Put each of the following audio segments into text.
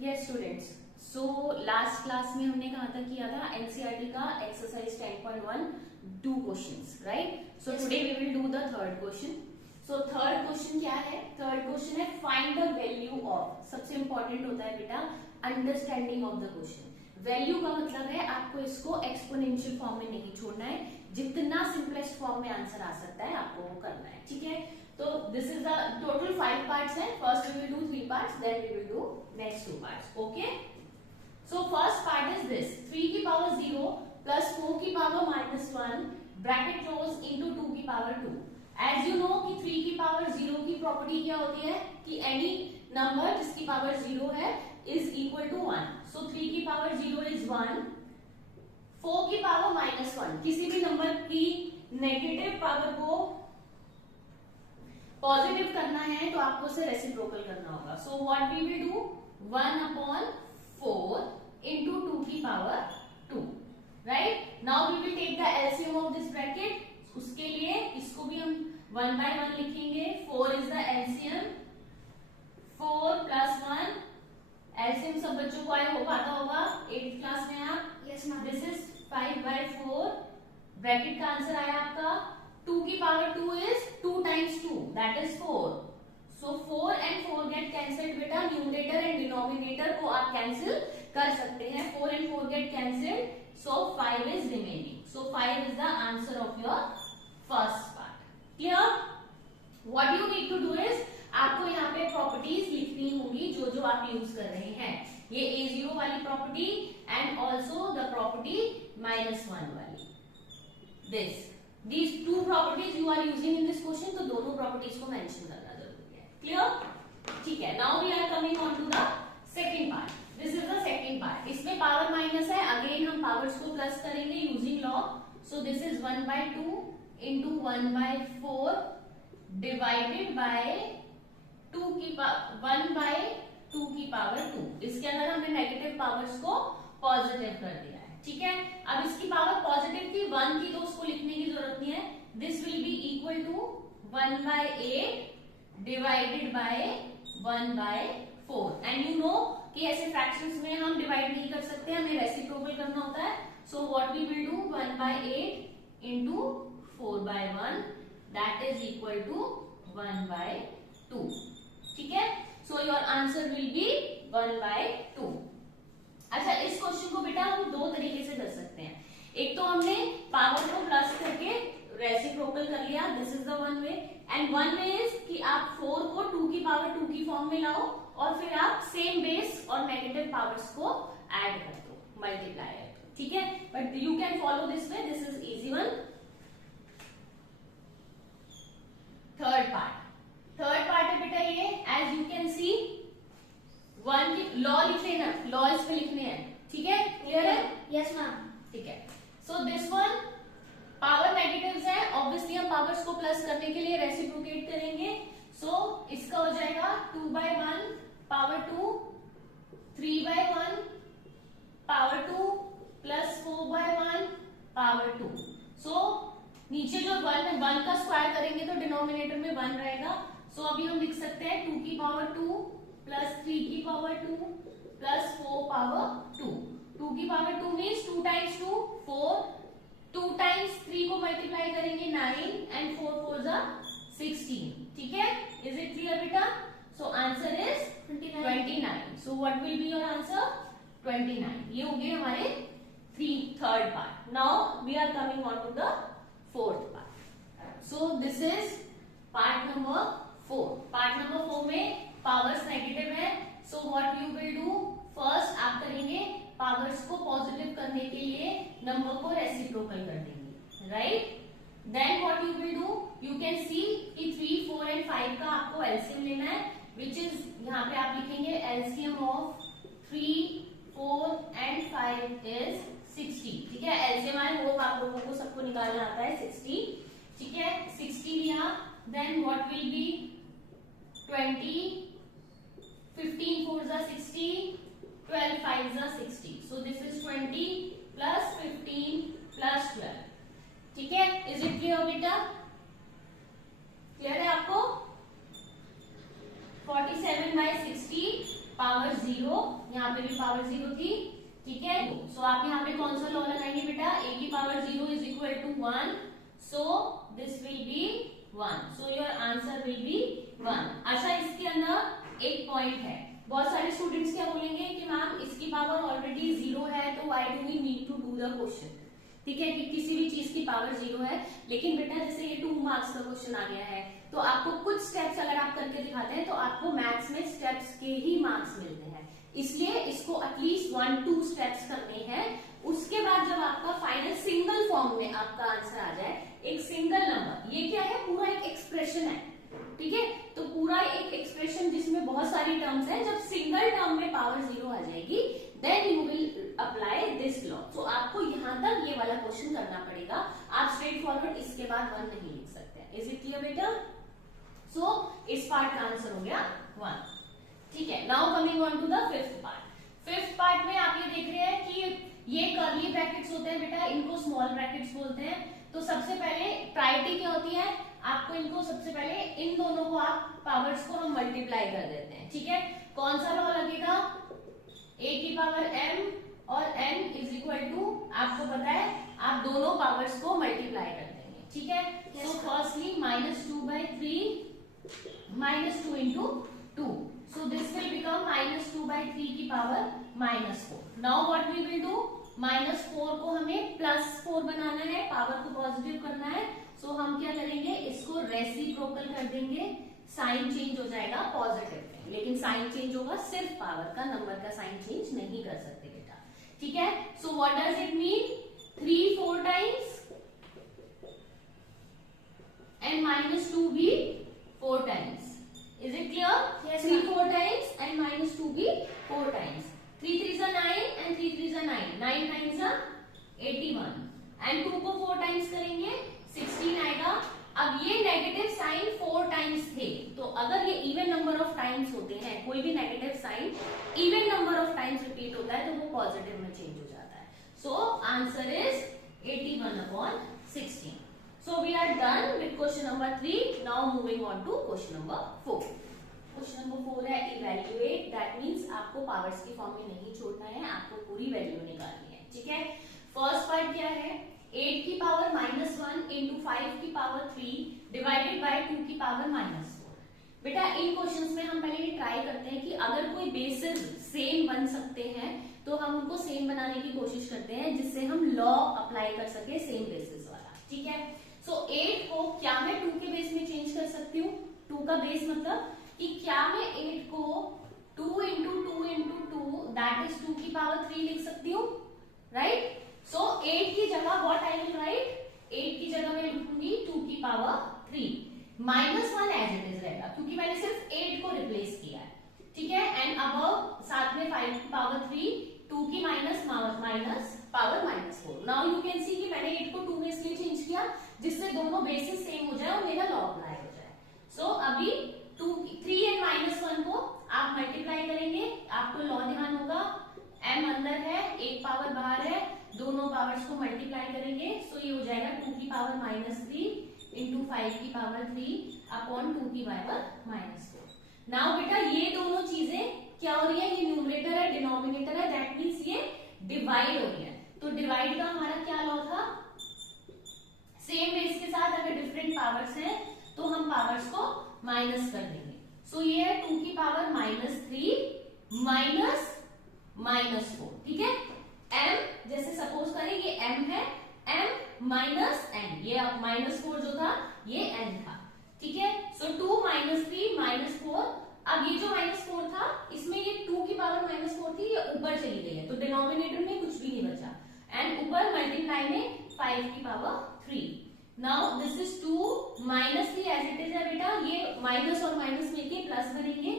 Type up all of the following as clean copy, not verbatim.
Yes students, so last class में हमने कहा था किया था एनसीईआरटी का exercise 10.1 2 questions, right? So today we will do the third question. So third question क्या है? थर्ड क्वेश्चन है फाइंड द वैल्यू ऑफ. सबसे इंपॉर्टेंट होता है बेटा understanding of the question. Value का मतलब है आपको इसको एक्सपोनेंशियल फॉर्म में नहीं छोड़ना है, जितना सिंपलेस्ट फॉर्म में आंसर आ सकता है आपको वो करना है, ठीक है? तो this is the total 5 parts है. First we will do 3 parts, then we will do next 2 parts. Okay, so first part is this 3 की पावर 0 प्लस 4 की पावर -1 ब्रैकेट क्लोज इनटू 2 की पावर 2. एज यू नो कि 3 की power 0 की property क्या होती है कि एनी नंबर जिसकी पावर 0 है इज इक्वल टू 1. सो 3 की पावर 0 इज 1. 4 की पावर -1, किसी भी नंबर की नेगेटिव पावर को पॉजिटिव करना है तो आपको उसे रेसिप्रोकल करना होगा. So what we will do 1/4 into 2 की power 2, right? Now we will take the LCM of this bracket. उसके लिए इसको भी हम 1 by 1 लिखेंगे. 4 इज द एलसीएम. 4 + 1 एलसीएम सब बच्चों को आया होगा, आता होगा 8th क्लास में आप. Yes ma'am. This is 5/4. Bracket का आंसर आया आपका 2 की power 2 is 2 times 2, that is 4. So 4 and 4 get cancelled बेटा. न्यूमरेटर एंड डिनोमिनेटर को आप कैंसिल कर सकते हैं. 4 and 4 get cancelled, so 5 is remaining. So 5 is the answer of your first part. Clear? What you need to do is आपको यहाँ पे properties लिखनी होंगी जो जो आप यूज कर रहे हैं. ये A0 वाली property and also the property -1 वाली. These two properties you are using in this question, तो दोनों प्रॉपर्टीज को मेंशन करना जरूरी है. क्लियर? ठीक है. Now we are coming on to the second part. This is the second part. इसमें पावर माइनस है. अगेन हम पावर्स को प्लस करेंगे using law. So this is 1/2 into 1/4 divided by 1/2 की पावर 2. इसके अंदर हमने नेगेटिव पावर्स को पॉजिटिव कर दिया है, ठीक है? अब इसकी पावर पॉजिटिव थी 1 की, तो उसको लिखने की जरूरत नहीं है. This will be equal to 1/8 divided by 1/4. And you know कि ऐसे फ्रैक्शंस में हम डिवाइड नहीं कर सकते, हमें रेसिप्रोकल करना होता है. So what we will do 1/8 into 4/1 that is equal to 1/2. ठीक है? So your answer will be 1/2. अच्छा, इस क्वेश्चन को बेटा हम दो तरीके से कर सकते हैं. एक तो हमने पावर को प्लस करके रेसिप्रोकल कर लिया, this is the one way. And one way is कि आप 4 को 2 की पावर 2 की फॉर्म में लाओ और फिर आप सेम बेस और नेगेटिव पावर्स को ऐड कर दो, मल्टीप्लाई कर दो, ठीक है? But you can follow this way, this is easy one. Third part है बेटा ये. एज यू कैन सी 1 की लॉ लिख लेना, लॉ इस पे लिखने हैं, ठीक है? क्लियर है? Yes ma'am. ठीक है. So this one power negatives है, ऑब्वियसली हम पावर्स को प्लस करने के लिए रेसिप्रोकेट करेंगे. सो इसका हो जाएगा 2/1 पावर 2, 3/1 पावर 2 प्लस 4/1 पावर 2. सो नीचे जो 1 का स्क्वायर करेंगे तो डिनोमिनेटर में 1 रहेगा. सो अभी हम लिख सकते हैं 2 की पावर 2 प्लस 3 की पावर 2 प्लस 4 पावर 2. 2 की पावर 2 मीन्स 2 times 2 4. 2 times 3 को मल्टीप्लाई करेंगे 9 एंड 4 4 जा 16. ठीक है? इज इट क्लियर बेटा? So answer is 29. So what will be your answer? 29. ये हो गए हमारे third part. Now we are coming on to the fourth part. So this is part number 4. Part number 4 में powers negative है. So what you will do, first आप करेंगे powers को positive करने के लिए नंबर को रेसिप्रोकल कर देंगे, right? Then what you will do, you can see कि 3, 4 एंड 5 का आपको एलसीएम लेना है, विच इज यहाँ पे आप लिखेंगे एलसीएम ऑफ 3, 4 एंड 5 इज 60. ठीक है? एलसीएम आई होप आप लोगों को सबको निकालना आता है 60. ठीक है? 60 लिया. देन व्हाट विल बी 20, 15 4 जा 60, 12 5 जा 60. So this is 20 plus 15 plus 12. ठीक है? Is it clear बेटा? क्लियर है आपको? 47/60 पावर 0, यहाँ पे भी पावर 0 थी, ठीक है। सो आप यहाँ पे कौन सा लॉ लगाएंगे बेटा, a की power 0 is equal to 1, so this will be 1, so your answer will be 1। अच्छा, इसके अंदर एक पॉइंट है, बहुत सारे स्टूडेंट्स क्या बोलेंगे कि मैम इसकी पावर ऑलरेडी 0 है, तो why do we need to do the question, ठीक है, कि किसी भी चीज की पावर 0 है। लेकिन बेटा जैसे ये 2 मार्क्स का क्वेश्चन आ गया है, तो आपको कुछ स्टेप्स अगर आप करके दिखाते हैं तो आपको मैथ्स में स्टेप्स के ही मार्क्स मिलते हैं, इसलिए इसको एटलीस्ट 1-2 स्टेप्स करने हैं। उसके बाद जब आपका फाइनल सिंगल फॉर्म में आपका आंसर आ जाए, एक सिंगल नंबर, ये क्या है, पूरा एक एक्सप्रेशन है, ठीक है, तो पूरा एक एक्सप्रेशन जिसमें बहुत सारी टर्म्स हैं, जब सिंगल टर्म में पावर 0 आ जाएगी, then you will apply this law. तो आपको यहां तक ये वाला क्वेश्चन करना पड़ेगा, आप स्ट्रेट फॉरवर्ड इसके बाद 1 नहीं लिख सकते। इज इट क्लियर बेटा? सो इस पार्ट का आंसर हो गया 1, ठीक है। Now coming on to the fifth part. Fifth part में आप ये देख रहे हैं कि ये कर्ली ब्रैकेट्स होते हैं बेटा, इनको स्मॉल ब्रैकेट्स बोलते हैं। तो सबसे पहले प्रायोरिटी क्या होती है, आपको इनको सबसे पहले इन दोनों को आप पावर्स को हम मल्टीप्लाई कर देते हैं, ठीक है। कौन सा लॉ लगेगा, a की पावर m और n इज इक्वल टू, आपको पता है आप दोनों पावर्स को मल्टीप्लाई कर देंगे, ठीक है। So firstly -2/3 -2 into 2, so this will become -2/3 की power -4। now what we will do, -4 को हमें +4 बनाना है, पावर को पॉजिटिव करना है, सो हम क्या करेंगे, इसको रेसिप्रोकल कर देंगे, साइन चेंज हो जाएगा पॉजिटिव में, लेकिन साइन चेंज होगा सिर्फ पावर का, नंबर का साइन चेंज नहीं कर सकते बेटा, ठीक है। So what does it mean, 3 4 times and -2 भी 4 times, is it clear? Yes, 3 4 times and -2 भी 4 times, 3 3s are 9 and 3 3s are 9, 9 times are 81 and 2 को 4 times करेंगे 16 आएगा। अब ये नेगेटिव साइन 4 टाइम्स थे, तो अगर ये इवन नंबर ऑफ टाइम्स होते हैं, कोई भी negative sign even number of times repeat होता है, तो वो पॉजिटिव में चेंज हो जाता है। सो answer is 81/16। So we are done with question number 3. Now moving on to question number 4. Question number 4 है evaluate, that means आपको पावर्स की फॉर्म में नहीं छोड़ना है, आपको पूरी वैल्यू निकालनी है, ठीक है। फर्स्ट पार्ट क्या है, 8 की पावर -1 इंटू 5 की पावर 3 डिवाइडेड बाय 2 की पावर -4। बेटा इन क्वेश्चंस में हम पहले ये ट्राई करते हैं कि अगर कोई बेसिस सेम बन सकते हैं तो हम उनको सेम बनाने की कोशिश करते हैं, जिससे हम लॉ अप्लाई कर सके सेम बेसिस वाला, ठीक है। सो 8 को क्या मैं 2 के बेस में चेंज कर सकती हूँ, 2 का बेस मतलब कि क्या मैं 8 को 2 इंटू 2 इंटू 2 दैट इज 2 की पावर 3 लिख सकती हूँ, राइट। सो 8 की जगह व्हाट आई विल राइट, 8 की जगह मैं लिखूंगी 2 की पावर 3, -1 एज इट इज रहेगा, क्योंकि मैंने सिर्फ 8 को रिप्लेस किया है, ठीक है। एंड अब साथ में 5 की पावर 3, 2 की minus power -4। Now you can see कि मैंने 8 को 2 में इसलिए चेंज किया जिससे दोनों बेसिस सेम हो जाए और मेरा लॉ अप्लाई हो जाए। सो अभी 3 एंड -1 को आप मल्टीप्लाई करेंगे, आपको लॉ ध्यान होगा, m अंदर है, एक पावर बाहर है, दोनों पावर्स को मल्टीप्लाई करेंगे, सो ये हो जाएगा 2 की पावर -3 इंटू 5 की पावर 3 अपॉन 2 की पावर -4। नाउ बेटा ये दोनों चीजें क्या हो रही है, ये न्यूमरेटर है, डिनोमिनेटर है, दैट मीन्स ये डिवाइड हो रही है। तो डिवाइड का हमारा क्या लॉ था, सेम बेस के साथ अगर डिफरेंट पावर्स हैं तो हम पावर्स को माइनस कर देंगे। सो ये है 2 की पावर -3 माइनस -4, ठीक है। m जैसे सपोज करें ये m है, m माइनस n, ये अब -4 जो था ये n था, ठीक है। सो 2 -3 -4, अब ये जो -4 था इसमें ये 2 की पावर -4 थी, ये ऊपर चली गई है, तो डिनोमिनेटर में कुछ भी नहीं बचा, एंड ऊपर मल्टीप्लाई में 5 की power 3। Now this is 2 -3 as it is है बेटा, ये माइनस और माइनस मिलके प्लस बनेंगे,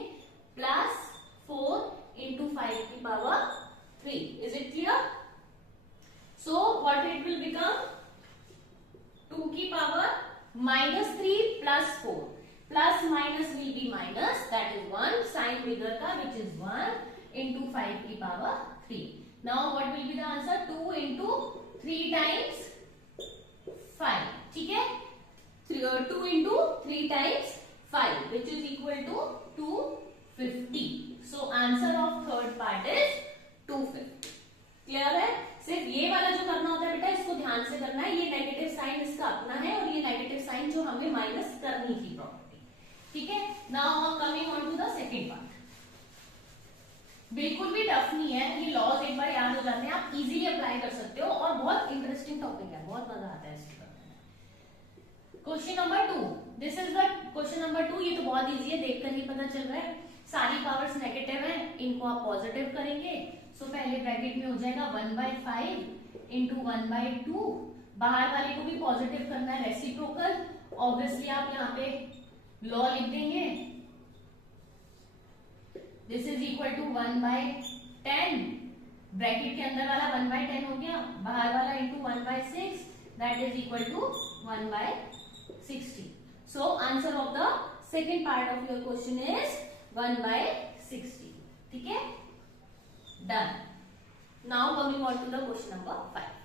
+4 इंटू 5 की power 3। Is it clear? So what it will become, 2 की power -3 +4, plus minus will be minus, that is 1, sign bigger का विच इज 1 इंटू 5 की power 3। Now what will be the answer, 2 into 3 times 5, ठीक है, 2 into 3 times 5 which is equal to 250। So answer of third part is 250। Clear है? सिर्फ ये वाला जो करना होता है बेटा इसको ध्यान से करना है, ये नेगेटिव साइन इसका अपना है और ये नेगेटिव साइन जो हमें माइनस करनी थी प्रॉपर्टी। ठीक है, now coming on to the second part. बिल्कुल भी टफ नहीं है, ये लॉज एक बार याद हो जाते हैं, आप इजीली अप्लाई कर सकते हो और बहुत इंटरेस्टिंग टॉपिक है, बहुत मजा आता है इसको करने में। Question number 2, this is the question number 2। ये तो बहुत इजी है, देखकर ही पता चल रहा है। सारी पावर्स नेगेटिव है, इनको आप पॉजिटिव करेंगे। सो पहले ब्रैकेट में हो जाएगा 1/5 इंटू 1/2। बाहर वाले को भी पॉजिटिव करना है, रेसिप्रोकल। ऑब्वियसली आप यहाँ पे लॉ लिख देंगे, this is equal to 1/10। Bracket के अंदर वाला 1/10 हो गया, बाहर वाला into 1/6, that is equal to 1/60। So answer of the second part of your question is 1/60। ठीक है, done. Now coming on to the question number 5।